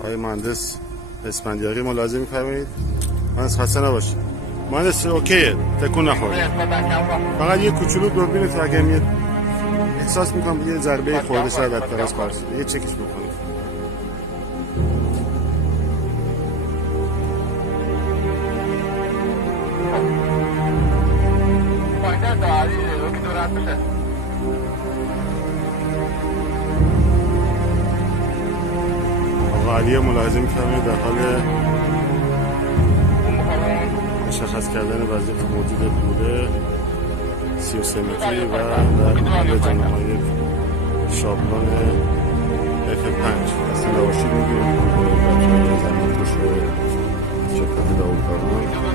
آقای مهندس اسفندیاری ملاحظه می‌فرمایید. مهندس خسته نباشید. مهندس اوکیه، تکون نخورید. فقط یه کوچولو دوربینت اگه میاد احساس میکنم یه ضربه خورده شاید از طرف پارس یه چکش بکنید. آقا علی ملاحظه می‌فرمایید در حال مشخص کردن وضعیت موجود طول 33 متری و در محل جناهای شابلان F5 دست نباشید میگیریم بچه های زمین توش شرکت داوود کارمان